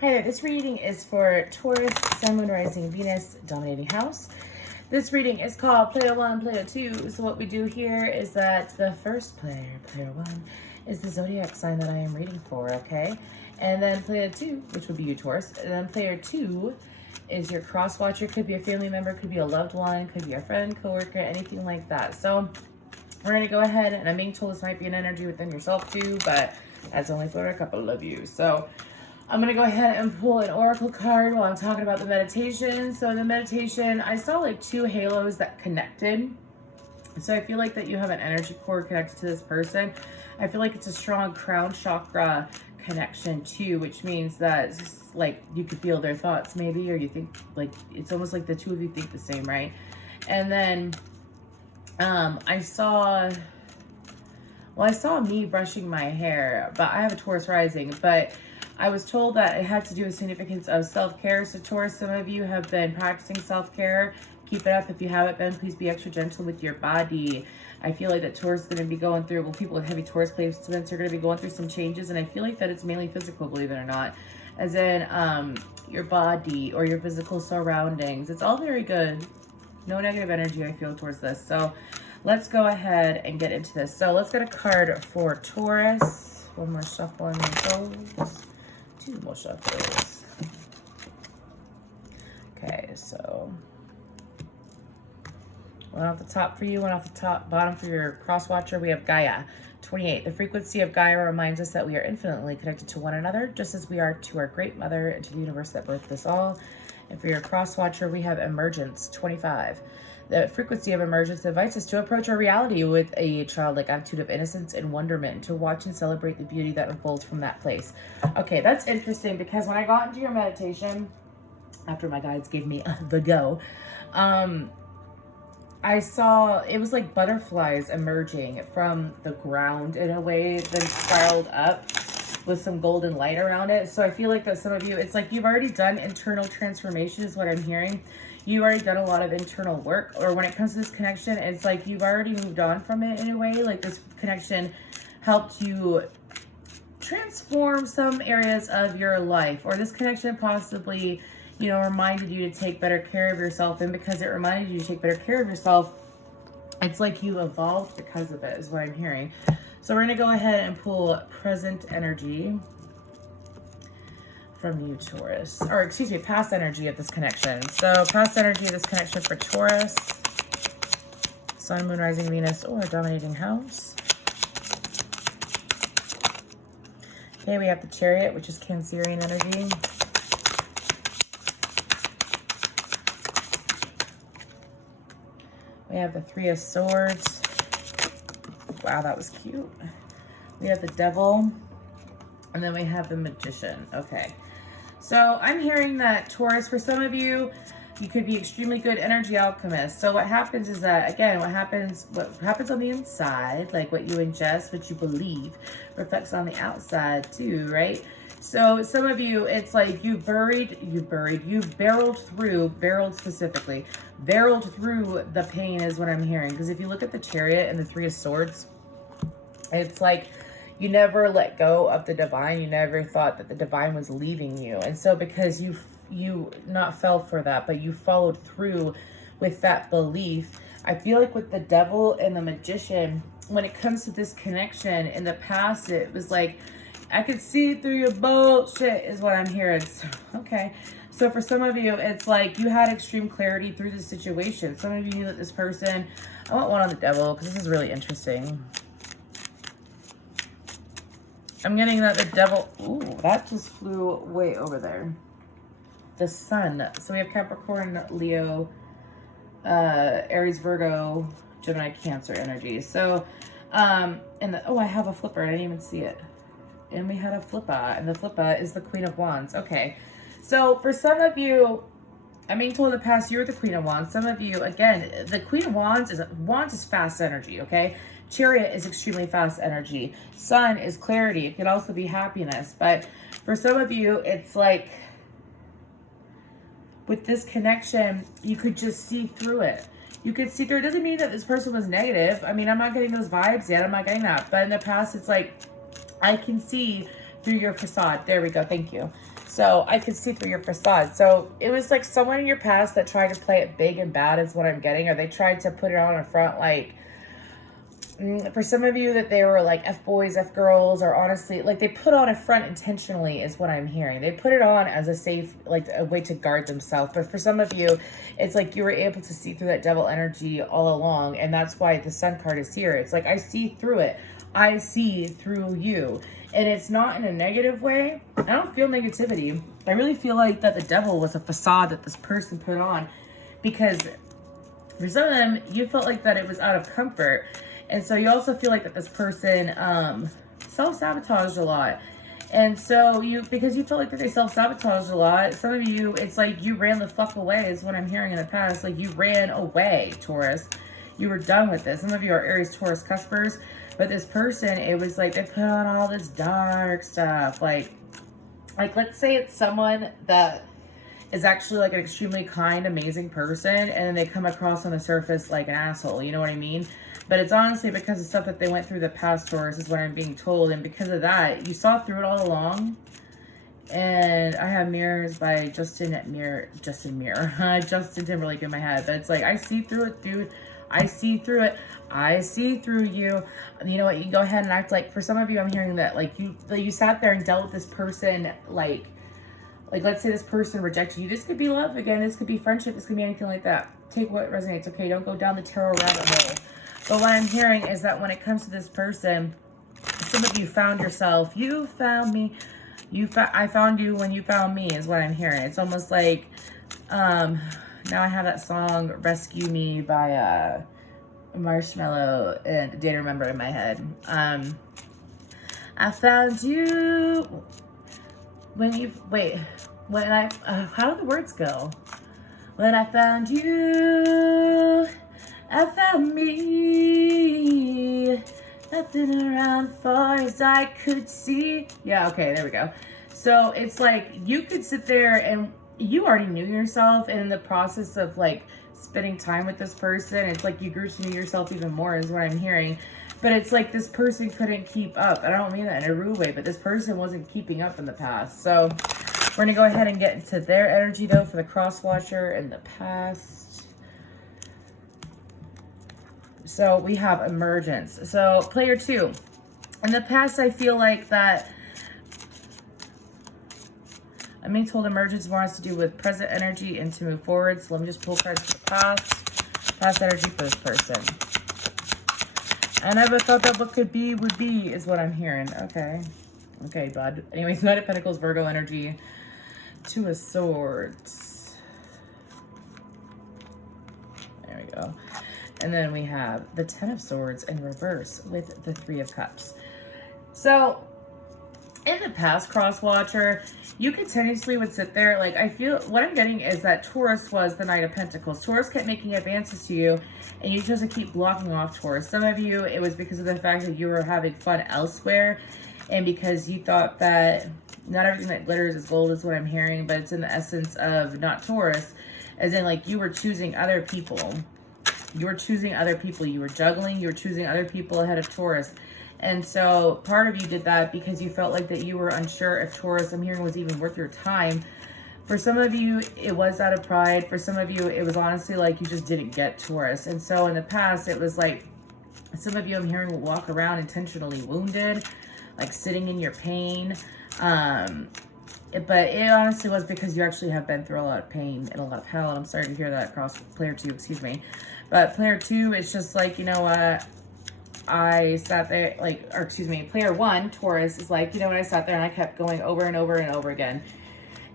Hi there, this reading is for Taurus, Sun, Moon, Rising, Venus, dominating house. This reading is called Player 1, Player 2. So what we do here is that the first player, Player 1, is the zodiac sign that I am reading for, okay? And then Player 2, which would be you, Taurus. And then Player 2 is your cross watcher. Could be a family member, could be a loved one, could be a friend, coworker, anything like that. So we're going to go ahead, and I'm being told this might be an energy within yourself too, but that's only for a couple of you. So I'm going to go ahead and pull an oracle card while I'm talking about the meditation. So in the meditation, I saw like two halos that connected. So I feel like that you have an energy cord connected to this person. I feel like it's a strong crown chakra connection too, which means that it's just like you could feel their thoughts maybe, or you think like it's almost like the two of you think the same, right? And then I saw me brushing my hair, but I have a Taurus rising, but I was told that it had to do with significance of self-care. So Taurus, some of you have been practicing self-care. Keep it up. If you haven't been, please be extra gentle with your body. I feel like that Taurus is going to be going through, well, people with heavy Taurus placements are going to be going through some changes. And I feel like that it's mainly physical, believe it or not. As in your body or your physical surroundings. It's all very good. No negative energy, I feel, towards this. So let's go ahead and get into this. So let's get a card for Taurus. One more shuffle and it goes. Two more shuffles. Okay, so one off the top for you, one off the bottom for your cross watcher. We have Gaia 28. The frequency of Gaia reminds us that we are infinitely connected to one another, just as we are to our great mother and to the universe that birthed us all. And for your cross watcher, we have Emergence 25. The frequency of Emergence invites us to approach our reality with a childlike attitude of innocence and wonderment, and to watch and celebrate the beauty that unfolds from that place. Okay, that's interesting, because when I got into your meditation, after my guides gave me the go, I saw, it was like butterflies emerging from the ground in a way, then spiraled up with some golden light around it. So I feel like that some of you, it's like you've already done internal transformation is what I'm hearing. You've already done a lot of internal work, or when it comes to this connection, it's like you've already moved on from it in a way. Like this connection helped you transform some areas of your life, or this connection possibly, you know, reminded you to take better care of yourself. And because it reminded you to take better care of yourself, it's like you evolved because of it, is what I'm hearing. So we're going to go ahead and pull present energy from you, Taurus. Or excuse me, past energy of this connection. So past energy of this connection for Taurus. Sun, Moon, Rising, Venus, or dominating house. Okay, we have the Chariot, which is Cancerian energy. We have the Three of Swords. Wow, that was cute. We have the Devil. And then we have the Magician. Okay. So I'm hearing that Taurus, for some of you, you could be extremely good energy alchemists. So what happens is that, again, what happens on the inside, like what you ingest, what you believe, reflects on the outside too, right? So some of you, it's like you've barreled through the pain is what I'm hearing. Because if you look at the Chariot and the Three of Swords, it's like you never let go of the divine. You never thought that the divine was leaving you. And so because you not fell for that, but you followed through with that belief, I feel like with the Devil and the Magician, when it comes to this connection, in the past, it was like, I could see through your bullshit is what I'm hearing. So, okay. So for some of you, it's like you had extreme clarity through the situation. Some of you knew that this person, I want one on the Devil because this is really interesting. I'm getting that the Devil, ooh, that just flew way over there. The Sun. So we have Capricorn, Leo, Aries, Virgo, Gemini, Cancer energy. So, and I have a flipper. I didn't even see it. And we had a flipper, and the flipper is the Queen of Wands. Okay. So for some of you, I'm being told in the past you're the Queen of Wands. Some of you, again, the Queen of Wands is fast energy, okay? Chariot is extremely fast energy. Sun is clarity. It could also be happiness. But for some of you, it's like with this connection, you could just see through it. You could see through it. It doesn't mean that this person was negative. I mean, I'm not getting those vibes yet. I'm not getting that. But in the past, it's like I can see through your facade. There we go. Thank you. So I could see through your facade. So it was like someone in your past that tried to play it big and bad is what I'm getting. Or they tried to put it on in front like, for some of you that they were like F-boys, F-girls, or honestly, like they put on a front intentionally is what I'm hearing. They put it on as a safe, like a way to guard themselves. But for some of you, it's like you were able to see through that devil energy all along. And that's why the sun card is here. It's like, I see through it. I see through you. And it's not in a negative way. I don't feel negativity. I really feel like that the devil was a facade that this person put on. Because for some of them, you felt like that it was out of comfort. And so you also feel like that this person self-sabotaged a lot. And so because you felt like that they self-sabotaged a lot, some of you, it's like you ran the fuck away is what I'm hearing in the past. Like you ran away, Taurus. You were done with this. Some of you are Aries, Taurus, cuspers. But this person, it was like they put on all this dark stuff. Like let's say it's someone that is actually like an extremely kind, amazing person. And then they come across on the surface like an asshole. You know what I mean? But it's honestly because of stuff that they went through the past, Taurus, is what I'm being told. And because of that, you saw through it all along. And I have Mirrors by Justin Timberlake in my head. But it's like, I see through it, dude. I see through it. I see through you. You know what? You can go ahead and act like, for some of you, I'm hearing that, like, you sat there and dealt with this person, like, let's say this person rejected you. This could be love. Again, this could be friendship. This could be anything like that. Take what resonates, okay? Don't go down the tarot rabbit hole. But what I'm hearing is that when it comes to this person, some of you found yourself. You found me. I found you when you found me is what I'm hearing. It's almost like, now I have that song, Rescue Me by Marshmello and Didn't Remember in my head. I found you when you, how do the words go? When I found you, I found me, nothing around far as I could see. Yeah, okay, there we go. So it's like you could sit there and you already knew yourself, and in the process of like spending time with this person, it's like you grew to know yourself even more is what I'm hearing. But it's like this person couldn't keep up. I don't mean that in a rude way, but this person wasn't keeping up in the past. So we're going to go ahead and get into their energy though for the cross watcher in the past. So we have Emergence. So player 2. In the past, I feel like that I'm being told Emergence more has to do with present energy and to move forward. So let me just pull cards for the past energy for this person. I never thought that what could be would be is what I'm hearing. Okay. Okay, bud. Anyways, Knight of Pentacles, Virgo energy. 2 of Swords. There we go. And then we have the 10 of Swords in reverse with the 3 of Cups. So in the past, cross watcher, you continuously would sit there. Like, I feel what I'm getting is that Taurus was the Knight of Pentacles. Taurus kept making advances to you, and you chose to keep blocking off Taurus. Some of you, it was because of the fact that you were having fun elsewhere, and because you thought that not everything that glitters is gold is what I'm hearing, but it's in the essence of not Taurus, as in like you were choosing other people. You were choosing other people. You were juggling. You were choosing other people ahead of Taurus. And so part of you did that because you felt like that you were unsure if Taurus, I'm hearing, was even worth your time. For some of you, it was out of pride. For some of you, it was honestly like you just didn't get Taurus. And so in the past, it was like some of you, I'm hearing, will walk around intentionally wounded, like sitting in your pain. But it honestly was because you actually have been through a lot of pain and a lot of hell. And I'm sorry to hear that across player 2, excuse me. But player 2, it's just like, you know what? I sat there, like, or excuse me, player 1, Taurus, is like, you know what? I sat there and I kept going over and over and over again.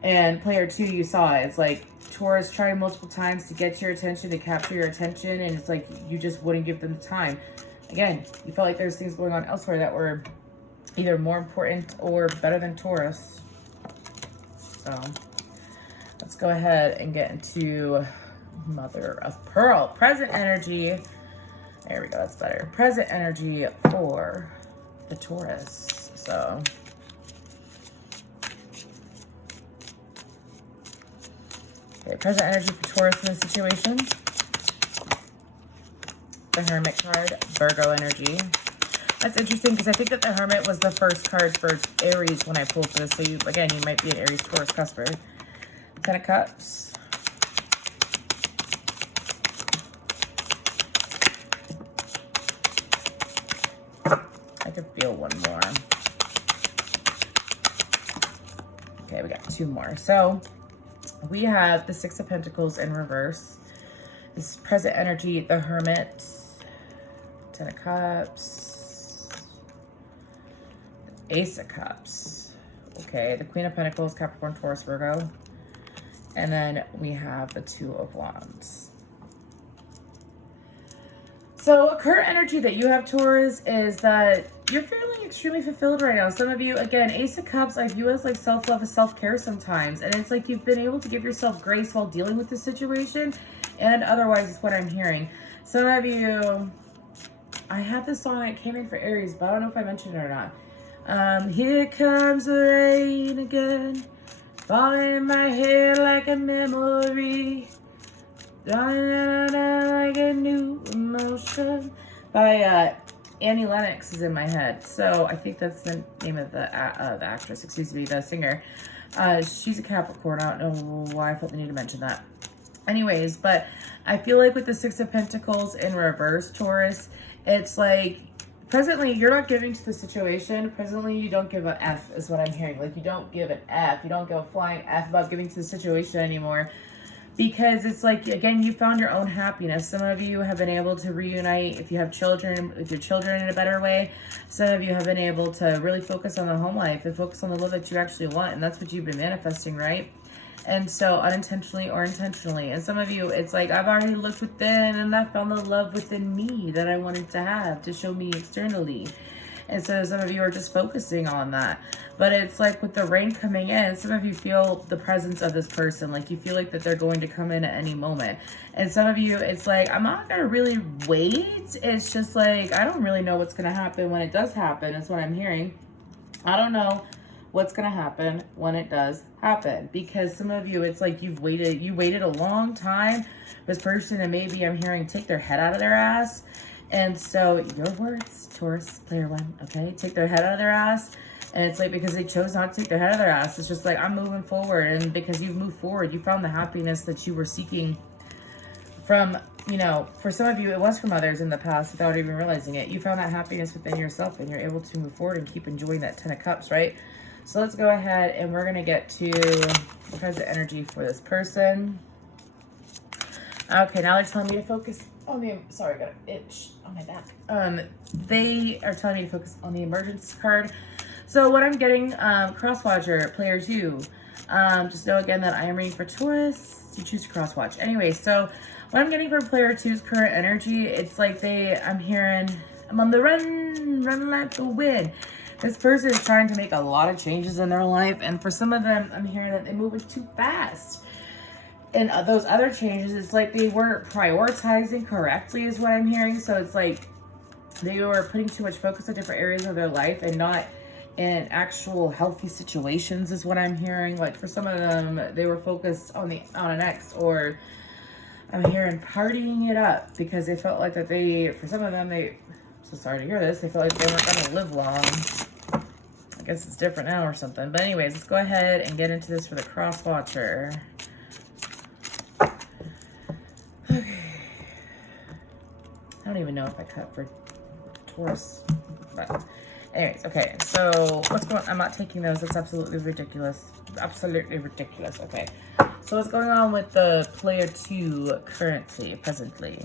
And player 2, you saw it. It's like Taurus tried multiple times to get your attention, to capture your attention. And it's like you just wouldn't give them the time. Again, you felt like there's things going on elsewhere that were either more important or better than Taurus. So let's go ahead and get into Mother of Pearl. Present energy. There we go. That's better. Present energy for the Taurus. So okay, present energy for Taurus in this situation. The Hermit card, Virgo energy. That's interesting because I think that the Hermit was the first card for Aries when I pulled this. So you, again, you might be an Aries, Taurus, cusper. Ten of Cups. I could feel one more. Okay, we got two more. So we have the Six of Pentacles in reverse. This present energy, the Hermit. Ten of Cups. Ace of Cups. Okay, the Queen of Pentacles, Capricorn, Taurus, Virgo. And then we have the Two of Wands. So current energy that you have, Taurus, is that you're feeling extremely fulfilled right now. Some of you, again, Ace of Cups, I view as like self-love and self-care sometimes. And it's like you've been able to give yourself grace while dealing with the situation. And otherwise, it's what I'm hearing. Some of you, I have this song, it came in for Aries, but I don't know if I mentioned it or not. Here comes the rain again, falling in my head like a memory. Like a new emotion by Annie Lennox is in my head. So I think that's the name of the actress, excuse me, the singer. She's a Capricorn. I don't know why I felt the need to mention that. Anyways, but I feel like with the Six of Pentacles in reverse, Taurus, it's like presently you're not giving to the situation. Presently you don't give a F is what I'm hearing. Like you don't give an F. You don't give a flying F about giving to the situation anymore. Because it's like, again, you found your own happiness. Some of you have been able to reunite if you have children, with your children in a better way. Some of you have been able to really focus on the home life and focus on the love that you actually want. And that's what you've been manifesting, right? And so unintentionally or intentionally. And some of you, it's like, I've already looked within and I found the love within me that I wanted to have to show me externally. And so some of you are just focusing on that. But it's like with the rain coming in, some of you feel the presence of this person. Like you feel like that they're going to come in at any moment. And some of you, it's like, I'm not going to really wait. It's just like, I don't really know what's going to happen when it does happen. Is what I'm hearing. I don't know what's going to happen when it does happen. Because some of you, it's like you waited a long time. This person, and maybe I'm hearing take their head out of their ass. And so your words, Taurus, player one, okay? Take their head out of their ass. And it's like because they chose not to take their head out of their ass. It's just like, I'm moving forward. And because you've moved forward, you found the happiness that you were seeking from, you know, for some of you, it was from others in the past without even realizing it. You found that happiness within yourself and you're able to move forward and keep enjoying that Ten of Cups, right? So let's go ahead and we're going to get to the present energy for this person. Okay, now they're telling me to focus on the, sorry, I got an itch on my back. They are telling me to focus on the Emergence card. So what I'm getting, Crosswatcher, player two, just know again that I am reading for Taurus. You choose to crosswatch. Anyway, so what I'm getting for player two's current energy, it's like I'm hearing, I'm on the run like the wind. This person is trying to make a lot of changes in their life. And for some of them, I'm hearing that they're moving too fast. And those other changes, it's like they weren't prioritizing correctly is what I'm hearing. So it's like they were putting too much focus on different areas of their life and not in actual healthy situations is what I'm hearing. Like for some of them, they were focused on an ex, or I'm hearing partying it up because they felt like that for some of them, I'm so sorry to hear this, they felt like they weren't going to live long. I guess it's different now or something. But anyways, let's go ahead and get into this for the Crosswatcher. Okay. I don't even know if I cut for Taurus, but anyways, okay. So what's going on? I'm not taking those. That's absolutely ridiculous. Absolutely ridiculous. Okay. So what's going on with the player two currently, presently?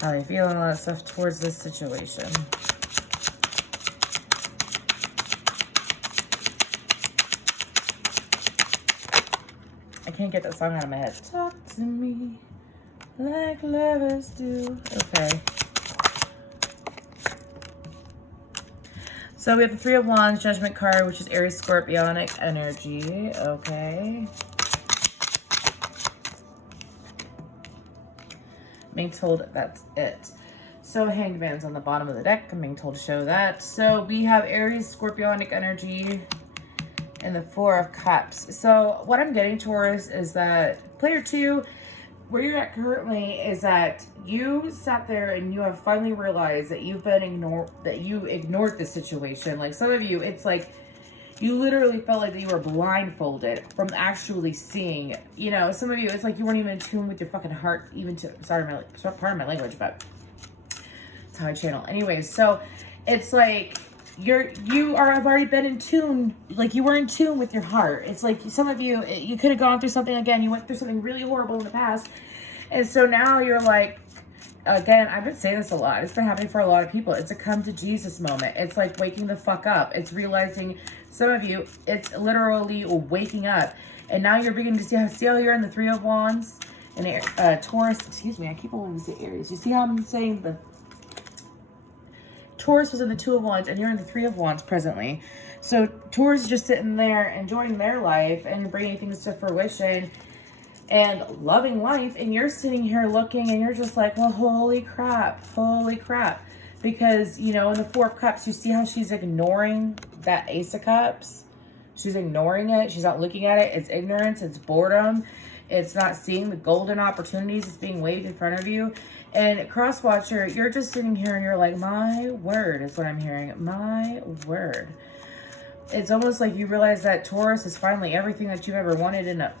How they feeling, all that stuff towards this situation. I can't get that song out of my head. Talk to me like lovers do. Okay. So we have the Three of Wands, Judgment card, which is Aries Scorpionic energy. Okay. Being told that's it. So Hangman's on the bottom of the deck. I'm being told to show that. So we have Aries Scorpionic energy and the Four of Cups. So what I'm getting, Taurus, is that player two, where you're at currently is that you sat there and you have finally realized that you've been ignored the situation. Like some of you, it's like you literally felt like that you were blindfolded from actually seeing. You know, some of you, it's like you weren't even in tune with your fucking heart, even to, pardon my language, but it's how I channel. Anyways, so it's like have already been in tune, like you were in tune with your heart. It's like some of you, you could have gone through something again. You went through something really horrible in the past. And so now you're like, again, I've been saying this a lot. It's been happening for a lot of people. It's a come to Jesus moment. It's like waking the fuck up. It's realizing, some of you, it's literally waking up. And now you're beginning to see how you're in the Three of Wands and Taurus. Excuse me, I keep on wanting to say Aries. You see how I'm saying the Taurus was in the Two of Wands and you're in the Three of Wands presently. So Taurus is just sitting there enjoying their life and bringing things to fruition and loving life. And you're sitting here looking and you're just like, well, holy crap. Because, you know, in the Four of Cups, you see how she's ignoring that Ace of Cups. She's ignoring it. She's not looking at it. It's ignorance. It's boredom. It's not seeing the golden opportunities that's being waved in front of you. And Crosswatcher, you're just sitting here and you're like, my word is what I'm hearing. My word. It's almost like you realize that Taurus is finally everything that you've ever wanted in a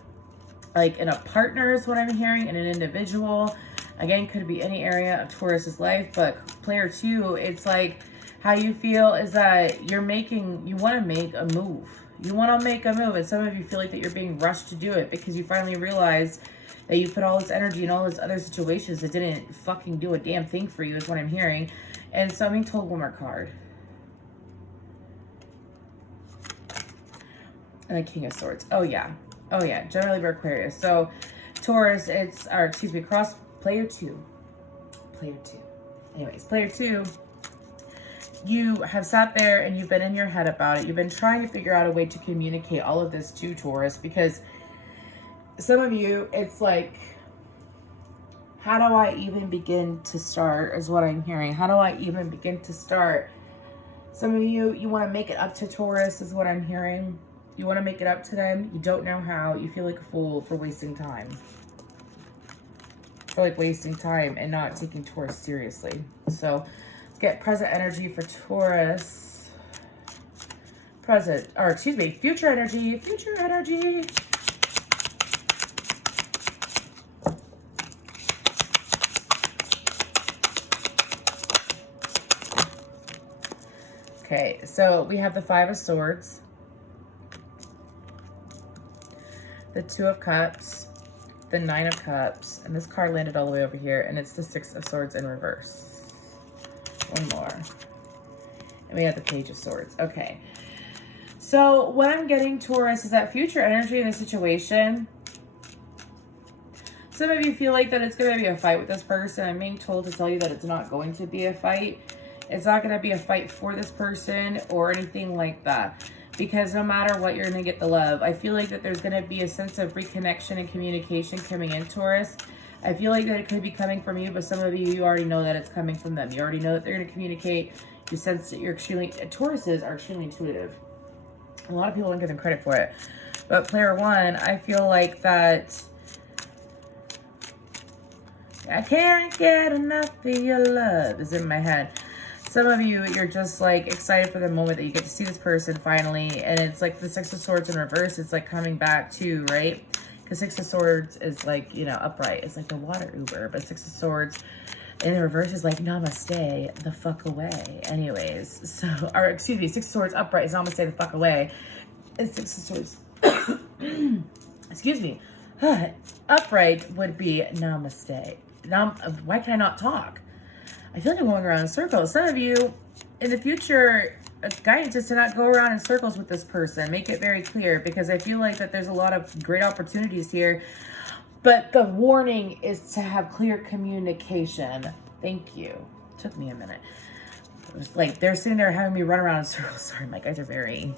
partner is what I'm hearing, in an individual. Again, could be any area of Taurus's life, but player 2, it's like how you feel is that you want to make a move. You want to make a move, and some of you feel like that you're being rushed to do it because you finally realize that you put all this energy in all these other situations that didn't fucking do a damn thing for you is what I'm hearing. And so I'm being told one more card. And the King of Swords. Oh yeah. Gemini, Libra, Aquarius. So Taurus, player 2. Anyways, player 2. You have sat there and you've been in your head about it. You've been trying to figure out a way to communicate all of this to Taurus because some of you, it's like, how do I even begin to start is what I'm hearing. How do I even begin to start? Some of you, you want to make it up to Taurus is what I'm hearing. You want to make it up to them. You don't know how. You feel like a fool for wasting time. And not taking Taurus seriously. So let's get present energy for Taurus. Future energy. Okay, so we have the Five of Swords, the Two of Cups, the Nine of Cups, and this card landed all the way over here, and it's the Six of Swords in reverse. One more. And we have the Page of Swords. Okay. So what I'm getting, Taurus, is that future energy in the situation. Some of you feel like that it's going to be a fight with this person. I'm being told to tell you that it's not going to be a fight. It's not going to be a fight for this person or anything like that. Because no matter what, you're going to get the love. I feel like that there's going to be a sense of reconnection and communication coming in, Taurus. I feel like that it could be coming from you, but some of you already know that it's coming from them. You already know that they're going to communicate. You sense that Tauruses are extremely intuitive. A lot of people don't give them credit for it. But player 1, I feel like that I can't get enough of your love is in my head. Some of you, you're just like excited for the moment that you get to see this person finally. And it's like the Six of Swords in reverse. It's like coming back too, right? Because Six of Swords is like, you know, upright. It's like the water Uber. But Six of Swords in the reverse is like namaste the fuck away. Anyways, so, or excuse me, Six of Swords upright is namaste the fuck away. And Six of Swords, excuse me, upright would be namaste. Why can I not talk? I feel like I'm going around in circles. Some of you, in the future, guidance is to not go around in circles with this person. Make it very clear, because I feel like that there's a lot of great opportunities here. But the warning is to have clear communication. Thank you. Took me a minute. It was like they're sitting there having me run around in circles. Sorry, my guys are they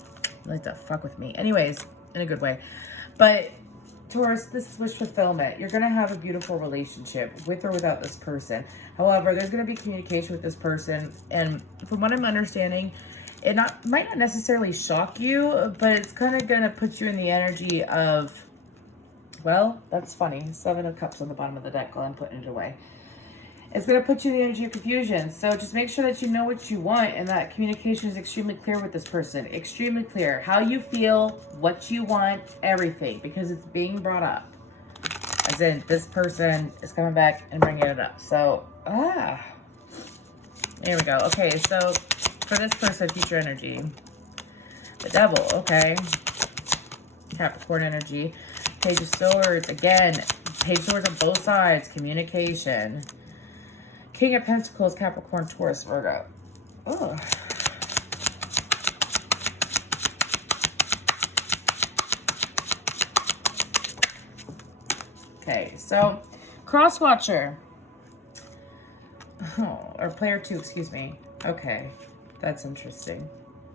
like to fuck with me. Anyways, in a good way. But Taurus, this is wish fulfillment. You're going to have a beautiful relationship with or without this person. However, there's going to be communication with this person. And from what I'm understanding, it might not necessarily shock you, but it's kind of going to put you in the energy of Well, that's funny. 7 of Cups on the bottom of the deck while I'm putting it away. It's going to put you in the energy of confusion. So just make sure that you know what you want and that communication is extremely clear with this person. Extremely clear. How you feel, what you want, everything. Because it's being brought up. As in, this person is coming back and bringing it up. So, there we go. Okay, so for this person, future energy. The Devil, okay. Capricorn energy. Page of Swords, again. Page of Swords on both sides. Communication. King of Pentacles, Capricorn, Taurus, Virgo. Ugh. Okay, so Cross Watcher. Oh, or Player 2, excuse me. Okay, that's interesting.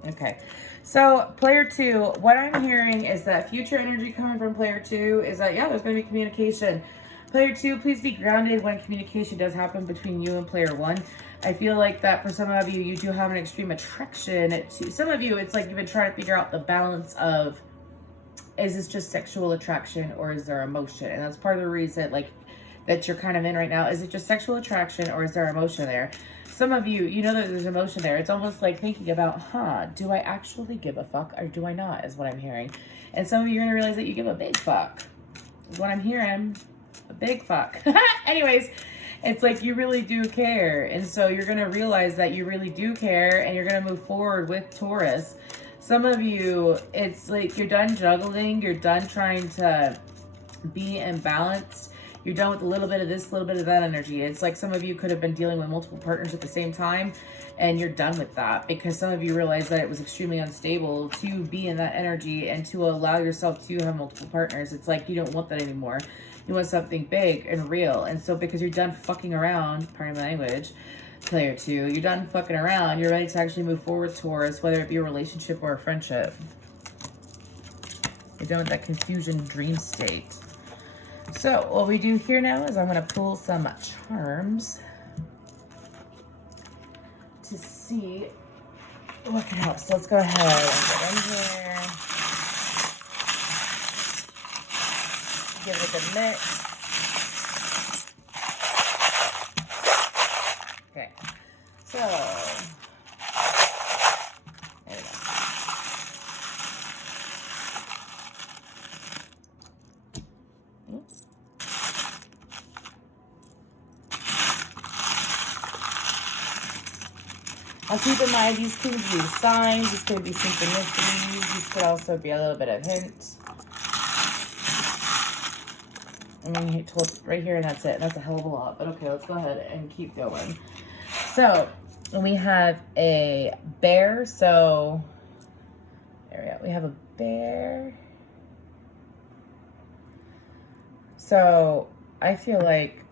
Okay, so Player 2, what I'm hearing is that future energy coming from Player 2 is that, yeah, there's going to be communication. Player 2, please be grounded when communication does happen between you and Player 1. I feel like that for some of you, you do have an extreme attraction. To some of you, it's like you've been trying to figure out the balance of, is this just sexual attraction or is there emotion? And that's part of the reason, like, that you're kind of in right now. Is it just sexual attraction or is there emotion there? Some of you, you know that there's emotion there. It's almost like thinking about, do I actually give a fuck or do I not, is what I'm hearing. And some of you are going to realize that you give a big fuck, is what I'm hearing. A big fuck. Anyways, it's like you really do care. And so you're going to realize that you really do care and you're going to move forward with Taurus. Some of you, it's like you're done juggling. You're done trying to be in balance. You're done with a little bit of this, a little bit of that energy. It's like some of you could have been dealing with multiple partners at the same time and you're done with that because some of you realized that it was extremely unstable to be in that energy and to allow yourself to have multiple partners. It's like you don't want that anymore. You want something big and real. And so because you're done fucking around, pardon my language, Player 2, you're done fucking around. You're ready to actually move forward, Taurus, whether it be a relationship or a friendship. You're done with that confusion dream state. So what we do here now is I'm going to pull some charms to see what can help. So let's go ahead and get in here. Give it a good mix. Okay, so there we go. I'll keep in mind these could be signs, these could be synchronicities, these could also be a little bit of hint. I'm going to told right here and that's it. That's a hell of a lot. But okay, let's go ahead and keep going. So we have a bear. So there we go. We have a bear. So I feel like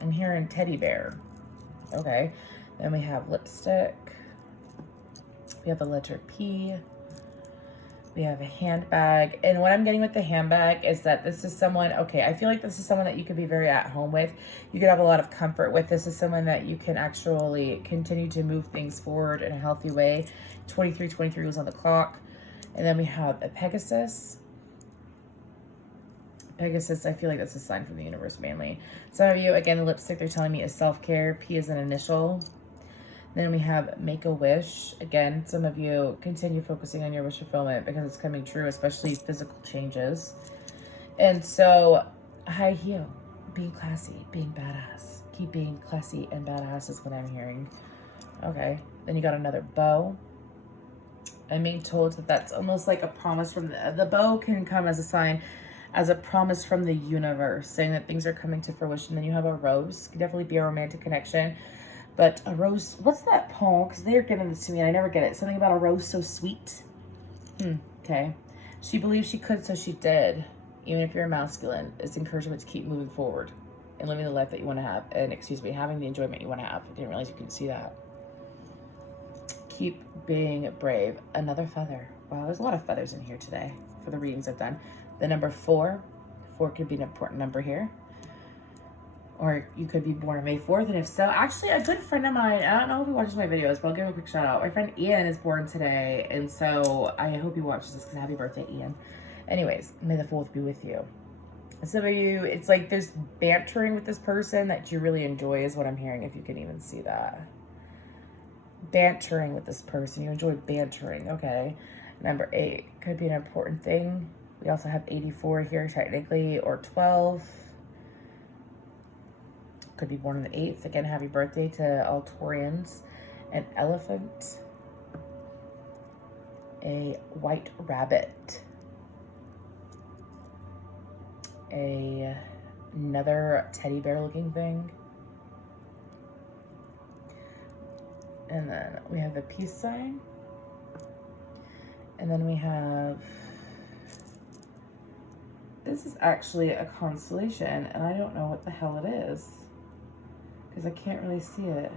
I'm hearing teddy bear. Okay. Then we have lipstick. We have the letter P. We have a handbag. And what I'm getting with the handbag is that this is someone, okay, I feel like this is someone that you could be very at home with. You could have a lot of comfort with. This is someone that you can actually continue to move things forward in a healthy way. 23 was on the clock. And then we have a Pegasus. Pegasus, I feel like that's a sign from the universe mainly. Some of you, again, the lipstick they're telling me is self-care. P is an initial. Then we have Make a Wish. Again, some of you continue focusing on your wish fulfillment because it's coming true, especially physical changes. And so, high heel, being classy, being badass. Keep being classy and badass is what I'm hearing. Okay, then you got another bow. I'm being told that that's almost like a promise from the bow can come as a sign, as a promise from the universe, saying that things are coming to fruition. Then you have a rose. Could definitely be a romantic connection. But a rose, what's that poem? Because they're giving this to me and I never get it. Something about a rose so sweet. Okay. She believed she could, so she did. Even if you're masculine, it's encouragement to keep moving forward and living the life that you want to have. And excuse me, having the enjoyment you want to have. I didn't realize you couldn't see that. Keep being brave. Another feather. Wow, there's a lot of feathers in here today for the readings I've done. The number 4. 4 could be an important number here. Or you could be born on May 4th. And if so, actually a good friend of mine, I don't know if he watches my videos, but I'll give him a quick shout out. My friend Ian is born today. And so I hope he watches this because happy birthday, Ian. Anyways, may the 4th be with you. Some of you, it's like there's bantering with this person that you really enjoy is what I'm hearing, if you can even see that. Bantering with this person. You enjoy bantering. Okay. Number 8 could be an important thing. We also have 84 here technically, or 12. Could be born on the 8th. Again, happy birthday to all Taurians. An elephant. A white rabbit. Another teddy bear looking thing. And then we have the peace sign. And then we have, this is actually a constellation, and I don't know what the hell it is because I can't really see it.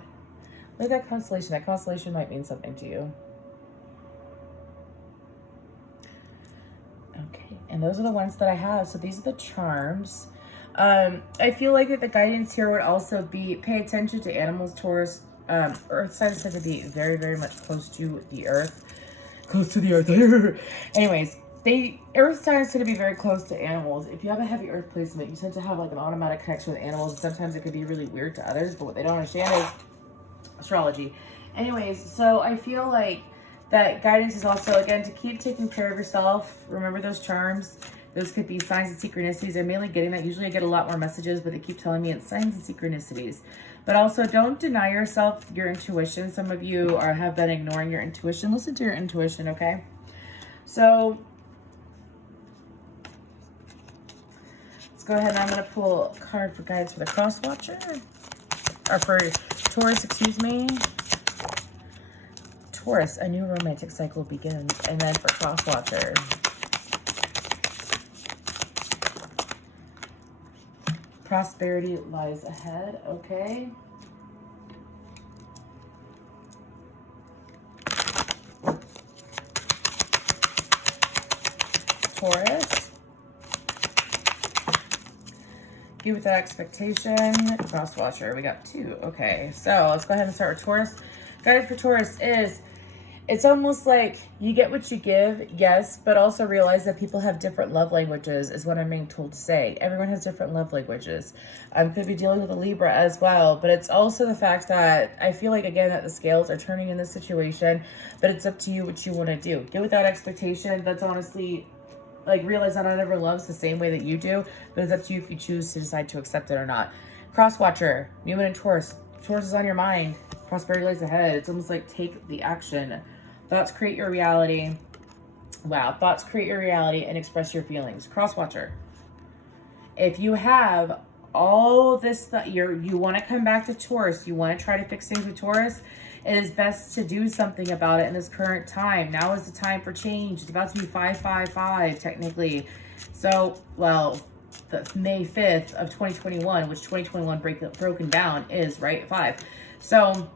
Look at that constellation. That constellation might mean something to you. Okay, and those are the ones that I have. So these are the charms. I feel like that the guidance here would also be pay attention to animals, Taurus. Earth signs tend to be very, very much close to the earth. Close to the earth. Anyways, earth signs tend to be very close to animals. If you have a heavy earth placement, you tend to have like an automatic connection with animals. Sometimes it could be really weird to others, but what they don't understand is astrology. Anyways, so I feel like that guidance is also, again, to keep taking care of yourself. Remember those charms. Those could be signs and synchronicities. I'm mainly getting that. Usually I get a lot more messages, but they keep telling me it's signs and synchronicities. But also, don't deny yourself your intuition. Some of you have been ignoring your intuition. Listen to your intuition, okay? So, let's go ahead and I'm going to pull a card for guides for the cross watcher. Or for Taurus, excuse me. Taurus, a new romantic cycle begins. And then for cross watcher. Prosperity lies ahead, okay. Taurus. Be with that expectation. Cross watcher, we got 2. Okay, so let's go ahead and start with Taurus. Guidance for Taurus is, it's almost like you get what you give, yes, but also realize that people have different love languages is what I'm being told to say. Everyone has different love languages. Could be dealing with a Libra as well, but it's also the fact that I feel like, again, that the scales are turning in this situation, but it's up to you what you want to do. Get without expectation. That's honestly, like, realize that not everyone loves the same way that you do, but it's up to you if you choose to decide to accept it or not. Cross watcher, New Moon and Taurus. Taurus is on your mind. Prosperity lies ahead. It's almost like take the action. Thoughts create your reality. Wow. Thoughts create your reality and express your feelings. Cross watcher. If you have all this that you want to come back to Taurus, you want to try to fix things with Taurus, it is best to do something about it in this current time. Now is the time for change. It's about to be 5/5/5 technically. So, well, the May 5th of 2021, which 2021 broken down is, right, 5. So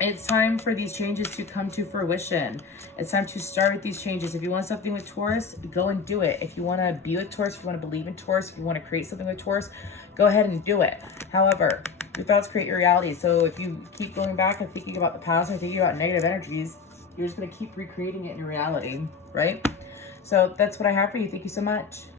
it's time for these changes to come to fruition. It's time to start with these changes. If you want something with Taurus, go and do it. If you want to be with Taurus, if you want to believe in Taurus, if you want to create something with Taurus, go ahead and do it. However, your thoughts create your reality. So if you keep going back and thinking about the past or thinking about negative energies, you're just going to keep recreating it in your reality, right? So that's what I have for you. Thank you so much.